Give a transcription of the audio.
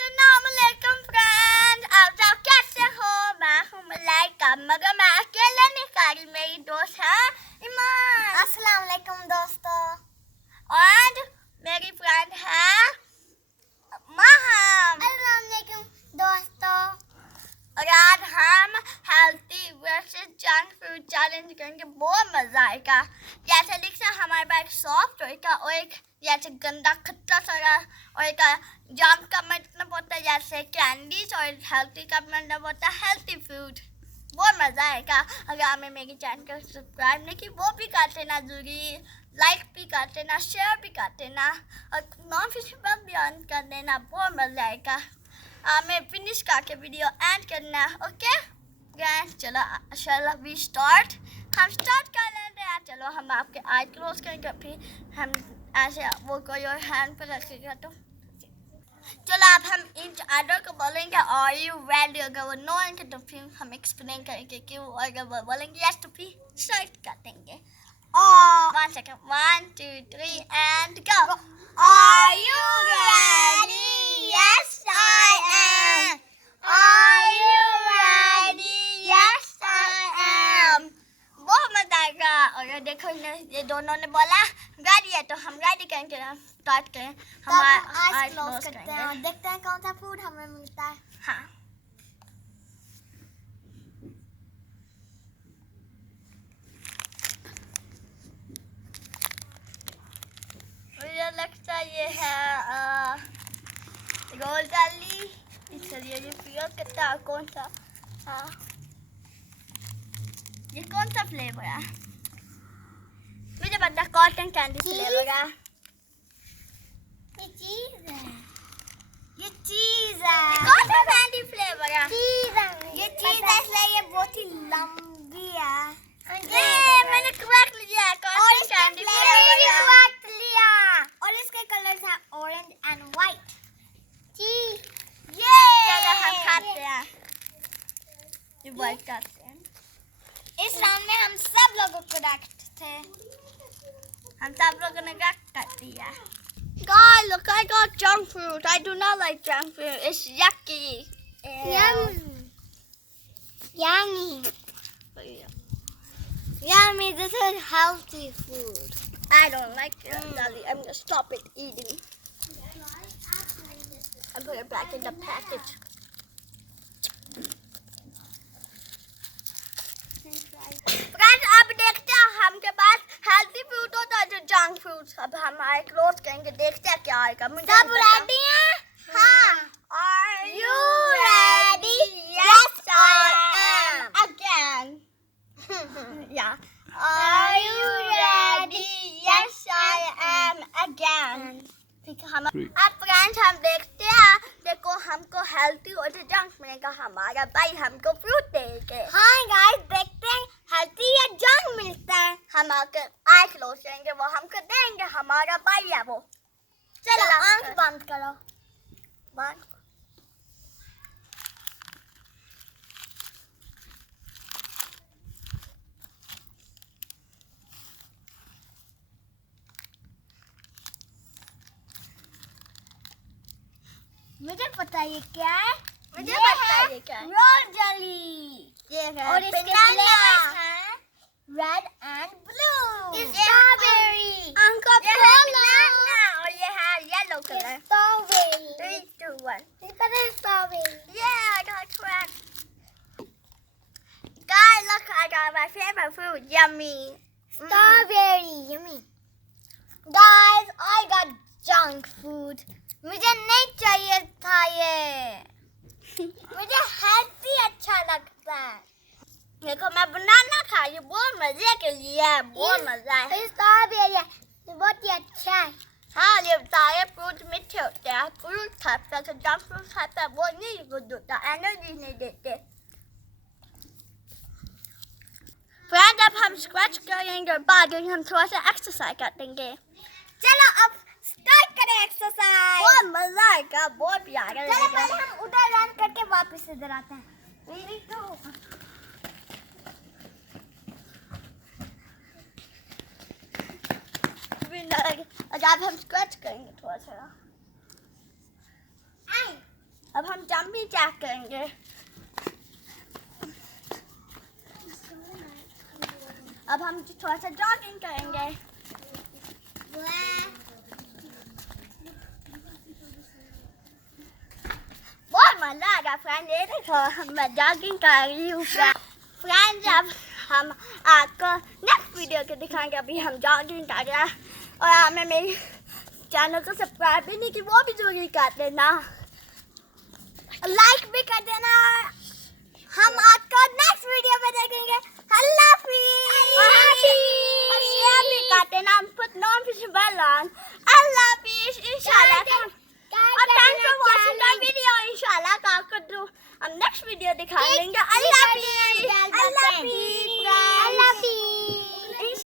अस्सलामुअलैकुम फ्रेंड्स, आप सब कैसे हो? मैं हूँ मलाइका, मगर मैं अकेले नहीं खड़ी, मेरी दोस्त है ईमान। अस्सलामुअलैकुम दोस्तों। और मेरी फ्रेंड है महम। अस्सलामुअलैकुम दोस्तों। और आज हम healthy versus junk food challenge करेंगे, बहुत मजा आएगा। जैसे लिखा हमारे पास सॉफ्ट होगा और एक जैसे गंदा खट्टा सारा और एक जंक का मतलब होता है जैसे कैंडीज और हेल्थी का मतलब होता है हेल्थी फूड। बहुत मजा आएगा। अगर आपने मेरी चैनल को सब्सक्राइब नहीं की वो भी कर देना जरूरी, लाइक भी कर देना, शेयर भी कर देना और नोटिफिकेशन भी ऑन कर देना। बहुत मजा आएगा। हमें फिनिश करके वीडियो एंड करना, ओके गाइस? चलो इंशाल्लाह वी स्टार्ट। हम स्टार्ट कर लेते हैं। चलो हम आपके आई क्लोज करेंगे, फिर हम ऐसे वो कोई और हैंड पे रखेगा तो चलो अब हम इन आर्डर को बोलेंगे आर यू रेडी? अगर वो नो आएंगे तो फिर हम एक्सप्लेन करेंगे क्यों, और अगर वो बोलेंगे यस तो फिर स्टार्ट कर देंगे। One second, 1 2 3 and go. Are you ready? Yes, I am. Are you ready? Yes, I am. बहुत मजा आएगा। और देखो ये दोनों ने बोला रेडी है तो हम रेडी करेंगे, हम स्टार्ट करें। हम आइज क्लोज करते हैं और देखते हैं कौन सा फूड हमें मिलता है। हाँ, मुझे लगता है ये है रोल डाली। इसलिए ये पियो कितना कौन सा? हाँ, ये कौन सा फ्लेवर है? मुझे पता कॉटन कैंडी फ्लेवर है। ये चीज है। ये चीज है। कॉटन कैंडी फ्लेवर है। चीज है। ये चीज है इसलिए ये बहुत ही लंबी है। ये मैंने क्रैक लिया कॉटन कैंडी फ्लेवर है। लिया और इसके कलर्स हैं ऑरेंज एंड व्हाइट। चीज चलो हम खाते हैं। ये बाइट करते हैं। इस राउंड में हम सब लोगों को रखते थे। हम सब लोगों ने क्रैक कर दिया। Guys, look, I got junk food. I do not like junk food. It's yucky. Yummy. Yummy. This is healthy food. I don't like it, Daddy. I'm gonna stop it eating. And put it back in the package. Friends, अब देखते हैं हमके पास healthy food होता है जो junk food. अब हमारे close करेंगे, देखते हैं क्या आएगा। सब रेडी हैं? हाँ। Are you ready? Yes, I am. Again. Yeah. Are you ready? Yes, I am. Again. अब फ्रेंड्स हम देखते हैं, देखो हमको हेल्थी और जंक मिलेगा, हमारा भाई हमको फ्रूट देंगे। हाँ गाइस, देखते हैं हेल्थी या जंक मिलता है। हम आकर आई क्लोज करेंगे, वो हमको देंगे, हमारा भाई है वो। चलो आंख बंद करो। बंद। मुझे पता है ये क्या है। मुझे पता है ये क्या है। Roll jelly. ये है और इसके banana। फ्लेवर्स हैं red and blue. Strawberry. Uncle ये है banana और ये है yellow colour. Strawberry. 3 2 1। Strawberry. Yeah, I got correct. Guys, look, I got my favorite food. Yummy. Strawberry yummy. Guys, I got junk food. मुझे नहीं चाहिए था ये। मुझे हेल्थी अच्छा लगता है। देखो मैं बनाना खा रही हूँ, बहुत मजे के लिए है, बहुत मजा है। स्ट्रॉबेरी ये बहुत ही अच्छा है। हाँ, ये सारे फ्रूट मीठे होते हैं। फ्रूट खाता है तो जंक फ्रूट खाता है वो नहीं गुड होता, एनर्जी नहीं देते। फ्रेंड, अब हम स्क्वैच करेंगे और बाद में हम थोड़ा सा एक्सरसाइज कर देंगे। चलो अब स्टार्ट करें एक्सरसाइज। बहुत मजा आएगा, बहुत प्यारा चलो लगेगा। पहले हम उधर रन करके वापस इधर आते हैं। Ready, go. अब हम स्क्वैच करेंगे थोड़ा सा। जंपी जैक करेंगे। अब हम थोड़ा सा जॉगिंग करेंगे। बहुत मजा आएगा फ्रेंड। ये देखो मैं जॉगिंग कर रही हूँ फ्रेंड। अब हम आपको नेक्स्ट वीडियो के दिखाएंगे। अभी हम जॉगिंग कर रहे हैं और आपने मेरी चैनल को सब्सक्राइब भी नहीं की, वो भी जरूर कर देना, लाइक भी कर देना। हम आपको नेक्स्ट वीडियो में देखेंगे। अल्लाह हाफिज़। और शेयर भी कर देना। Put notification bell on. अल्लाह हाफिज़ इंशाल्लाह। और thanks for watching the video. इंशाल्लाह आपको हम नेक्स्ट वीडियो दिखा देंगे। अल्लाह हाफिज़।